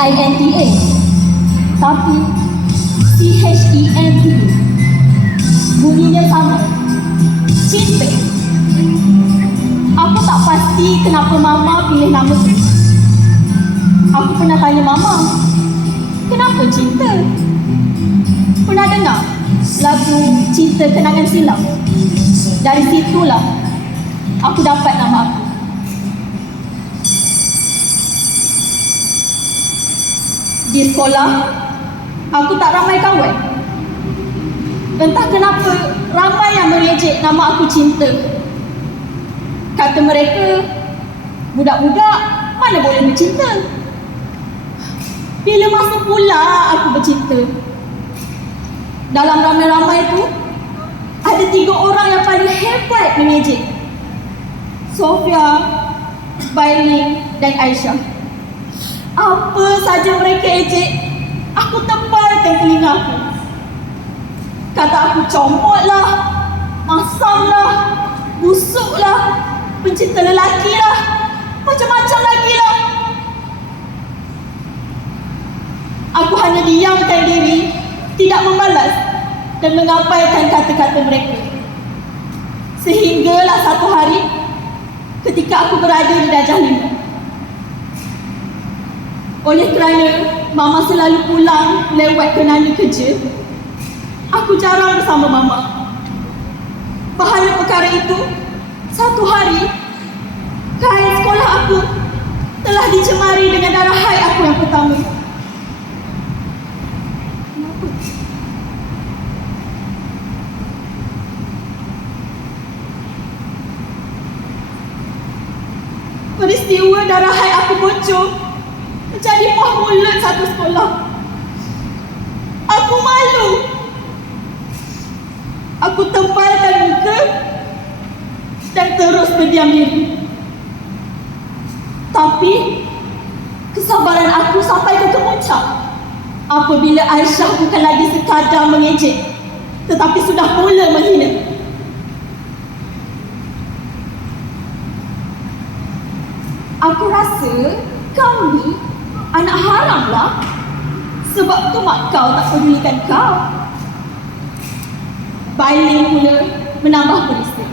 CINTA, tapi CHENTA. Bunyinya sama, cinta. Aku tak pasti kenapa Mama pilih nama tu. Aku pernah tanya Mama, kenapa cinta? Pernah dengar lagu Cinta Kenangan Silam? Dari situlah aku dapat nama aku. Di sekolah, aku tak ramai kawan. Entah kenapa ramai yang merejek nama aku Cinta. Kata mereka, budak-budak mana boleh bercinta. Bila masa pula aku bercinta? Dalam ramai-ramai tu, ada 3 orang yang paling hebat mengejek. Sofia, Bailing dan Aisyah. Apa saja mereka ejek, aku tebalkan telinga aku. Kata aku comot lah, masam lah, busuk lah, pencinta lelaki lah, macam-macam lagi lah. Aku hanya diamkan diri, tidak membalas dan mengabaikan kata-kata mereka. Sehinggalah satu hari, ketika aku berada di darjah 5. Oleh kerana Mama selalu pulang lewat kerana kerja, aku jarang bersama Mama. Bahagia perkara itu, satu hari, kain sekolah aku telah dicemari dengan darah haid aku yang pertama. Peristiwa darah haid aku bocor menjadi buah mulut satu sekolah. Aku malu. Aku tempalkan muka dan terus berdiam diri. Tapi kesabaran aku sampai ke kemuncak apabila Aisyah bukan lagi sekadar mengejek, tetapi sudah mula menghina. Aku rasa kau ni anak haram lah. Sebab tu mak kau tak pedulikan kau. Bailing pula menambah peristiwa.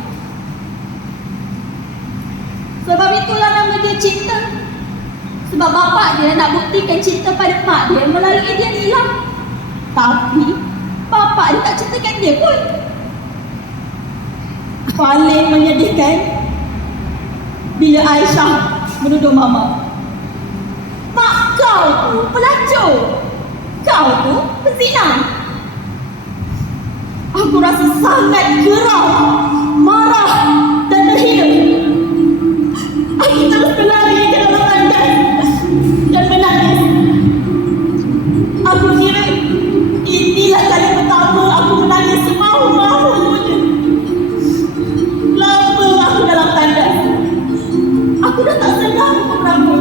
Sebab itulah nama dia Cinta. Sebab bapak dia nak buktikan cinta pada mak dia melalui dia ni lah. Tapi bapak dia tak cintakan dia pun. Paling menyedihkan bila Aisyah menuduh Mama, mak kau tu pelacur, kau tu pezina. Aku rasa sangat geram, marah dan terhina. Aku terus berlari ke dalam tandas dan menangis. Aku kira inilah kali pertama aku menangis semahu-mahunya. Lama aku dalam tandas. Aku dah tak sedar pukul berapa.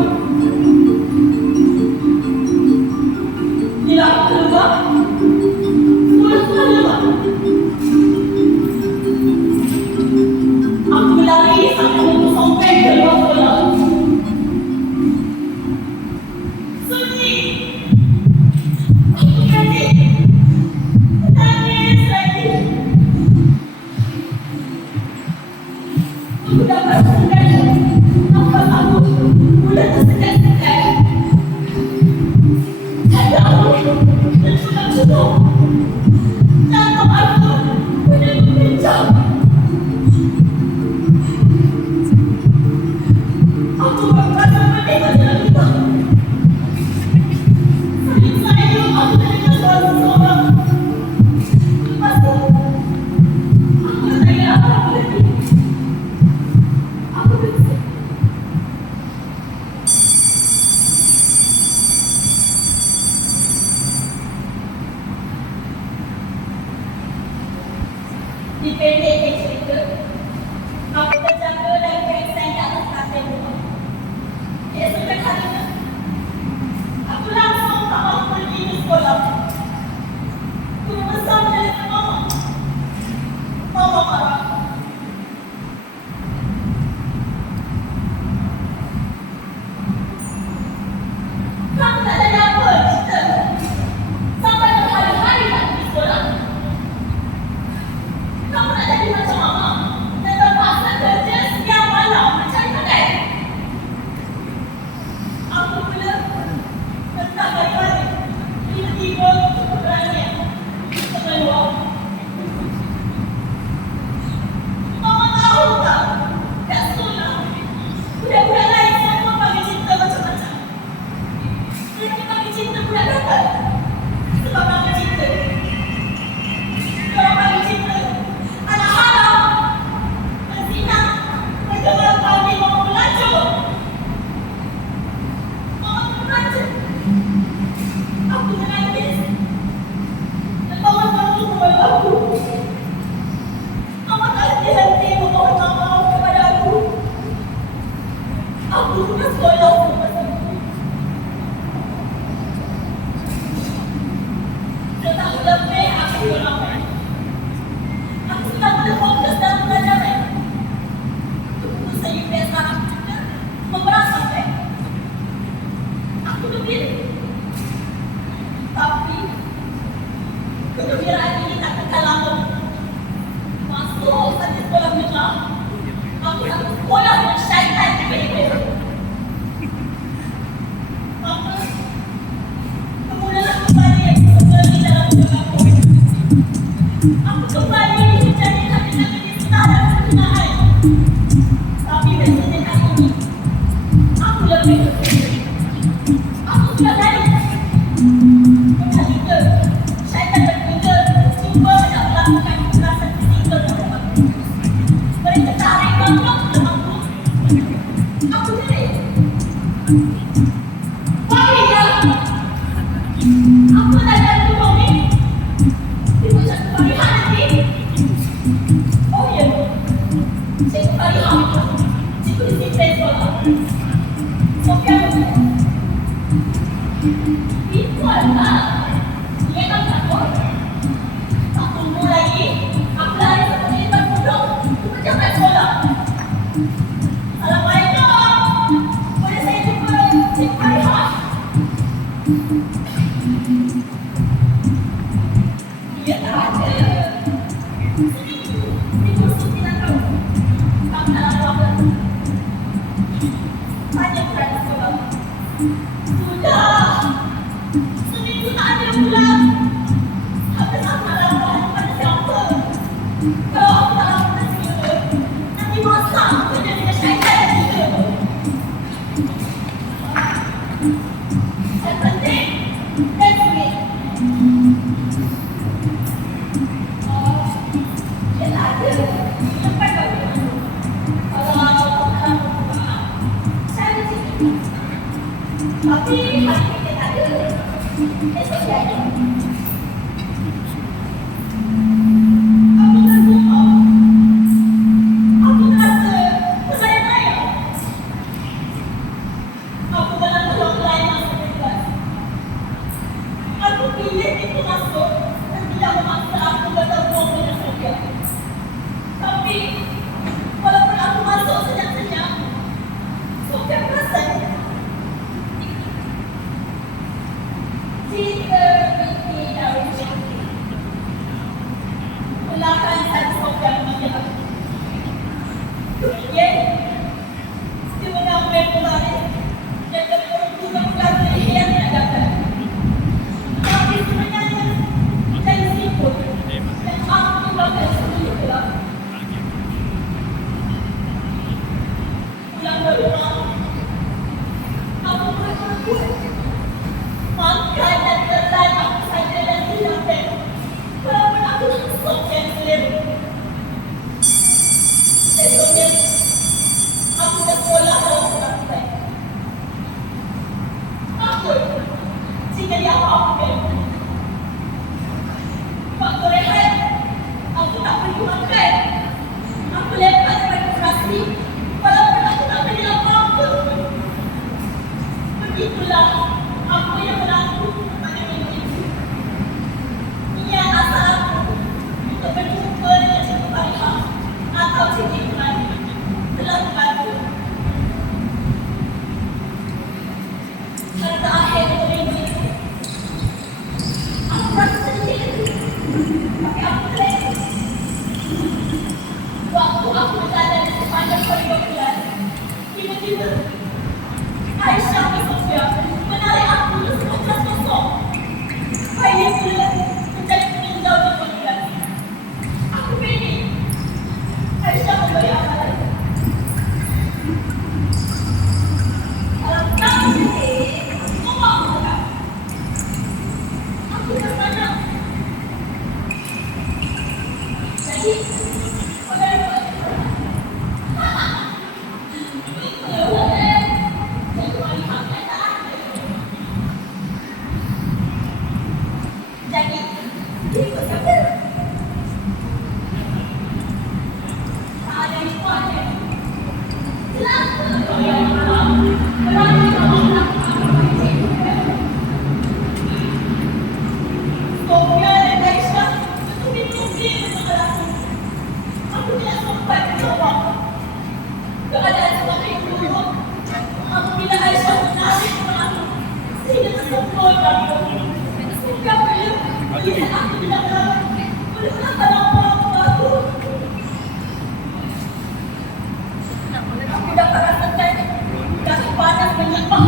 Bila aku keluar, suara lemak. Aku berlari sampai menusongkan ke luar sekolah. Sunyi. Aku kaget. Menangis lagi. Aku dapat sedar. Nafas aku mula tersedak-sedak. Dada aku tersudak-sudak. Jantung aku mula berbincang. Aku berkata mendengar dalam kita. Saya aku mendengar suara seseorang. Lepas tu, aku bertanya apa lagi. Aku berkata, dipendekkan cerita, aku terjaga dan pengsan di atas katil rumah. Keesokan harinya, aku langsung tak mahu pergi ke sekolah. Aku membesar menelefon Mama. Mama marah. Kamu tak ada Saya ramai. Aku sudah boleh fokus dalam pelajaran. Tunggu saya biasa aku juga memberasa baik. Aku gembira. Tapi kegembiraan ini tak kekal lama. Masuk saja sekolah menengah, aku nak sekolah dengan syaitan di bawah. Maka kemudian kembali seperti dalam hidup aku. Aku kembali menjadi laki-laki di setara penghinaan. Tapi biasanya kali ini, aku lebih berbeza. Aku sudah dari berkali-kali syaitan berguna cuba nak melakukan kekerasan fizikal terhadap aku. Mereka tarik bangkang dalam aku. Aku jerit. Bagi dia. Apa dah jadi rumah ni? Dia macam keparihan nanti. Oh ya. Cikgu keparihan. Cikgu disiplin sekolah. Sofia berkata. Itu adalah. Dia tak takut. Tak tunggu lagi. Aku lari seperti lepas bodoh. Aku mencapai sekolah. Assalamualaikum. Boleh saya jumpa Cikgu Farihah? Dia tak ada. Seminggu sembilan tahun. Kamu dalam apa? Tanya kepada sekolah. Sudah. Seminggu tak ada pulang. Habis aku nak lapor kepada siapa? Kalau aku tak lapor kepada siapa, nanti masak kerja dengan syaitan juga. Yang penting, dan duit. Dia tak ada. Sampai kau dia masuk. Kalau aku tak lapor pulang, saya ada sini. Tapi hari ini dia tak ada. Esok dia ada. Aku terbuka. Aku merasa bersayang-sayang. Aku dalam ruang lain masuk ke kelas. Aku pilih pintu masuk dan tidak memaksa aku bertemu dengan Sofia. Tapi, walaupun aku masuk senyap-senyap, Sofia perasan. Jika ini dari Sofia. Belakang saya Sofia memanggil aku. Kemudian, dia mengambil pembaris dan berturut-turut kata yang tidak dapat. Tapi sebenarnya, saya sibuk dan aku bakal sendiri pulang. Pulang ke rumah, aku berkuat. Makan dan telan aku saja dan tidak baik. Walaupun aku langsung yang selera. Esoknya, aku ke sekolah dalam kurang baik. Takut jika dia apa-apa. Waktu rehat, aku tak pergi makan. Aku lepas pada frustasi. Walaupun aku tak beri apa-apa. Begitulah apa yang berlaku pada minggu itu. Niat asal aku untuk berjumpa dengan Cikgu Farihah atau Cikgu Iman telah membantu. Pada akhir minggu itu, aku rasa sedih. Tapi aku terlena. Waktu aku berada di sepanjang koridor kelas, tiba-tiba Aisyah dan Sofia menarik aku ke sebuah kelas kosong. Saya pula menjadi peninjau di kelas. Aku panik. Aisyah memberi amalan. Kalau tak sedih, ngomong aku tak. Aku tertanya. Jadi, pada Tidak, aku tidak boleh melakukan apa-apa aku. Aku dapat rasakan kasih panas menyimpan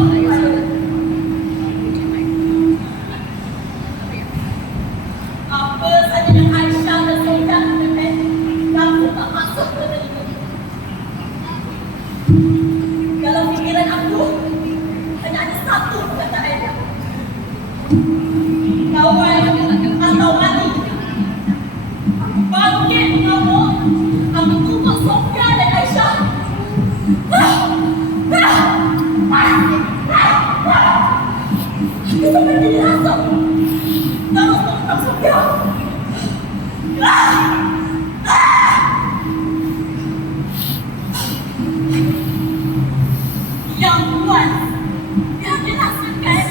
apa saja yang Aisyah dan Sofia katakan, kamu tak masuk ke telinga. Dalam fikiran aku hanya ada satu perkataan, kawan atau mati. Aku bangkit mengamuk, aku tumbuk Sofia dan Aisyah. Aku seperti dirasuk. Tolong tolong Sofia. Yang puas, yang dirasakan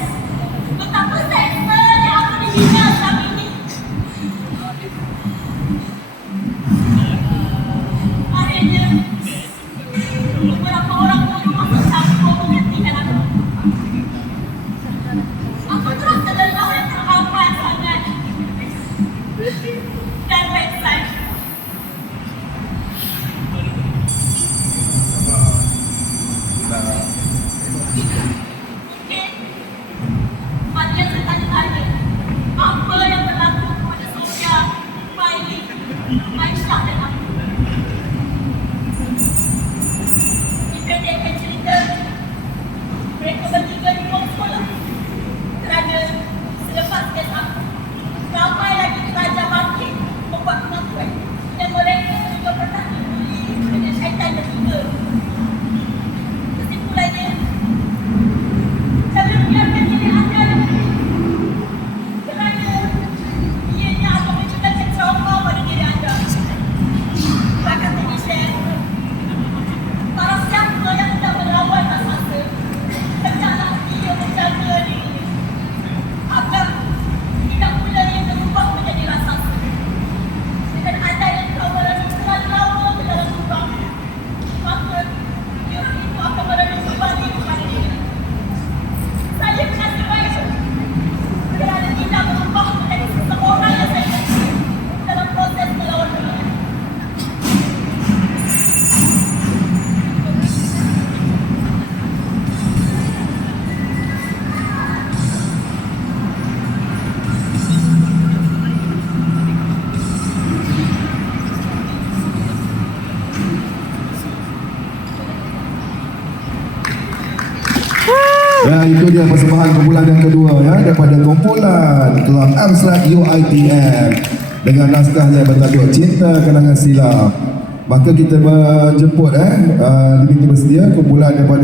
betapa seksa yang aku dihina selama ini. Akhirnya, beberapa orang bodoh masuk campur menghentikan aku. Aku terus terlelah dan teramat sangat. Dan website. Mungkin ada yang tertanya-tanya, apa yang berlaku kepada Sofia, Miley, Aisyah dan aku. Dipendekkan cerita, mereka bertiga di ruang sekolah kerana selepas kes aku, ramai lagi pelajar bangkit membuat pengakuan dan mereka juga pernah dibuli dengan syaitan bertiga. Kesimpulannya, jangan biarkan diri anda lebih kerana ianya akan menciptakan trauma pada diri anda. Bahkan ini share, para siapa yang tidak melawan masa, hendaklah dia menjaga diri agar tidak pula ia berubah menjadi raksasa. Dengan anda yang telah berada terlalu lama ke dalam lubang, maka virus itu akan berada kembali kepada diri. Saya menasih baik kerana tidak berubah menjadi seseorang yang saya benci dalam proses melawan dunia. Ya, itu dia persembahan kumpulan yang kedua ya daripada kumpulan Kelab Abstrak UiTM dengan naskahnya bertajuk Cinta Kenangan Silam. Maka kita menjemput lebih bersedia kumpulan daripada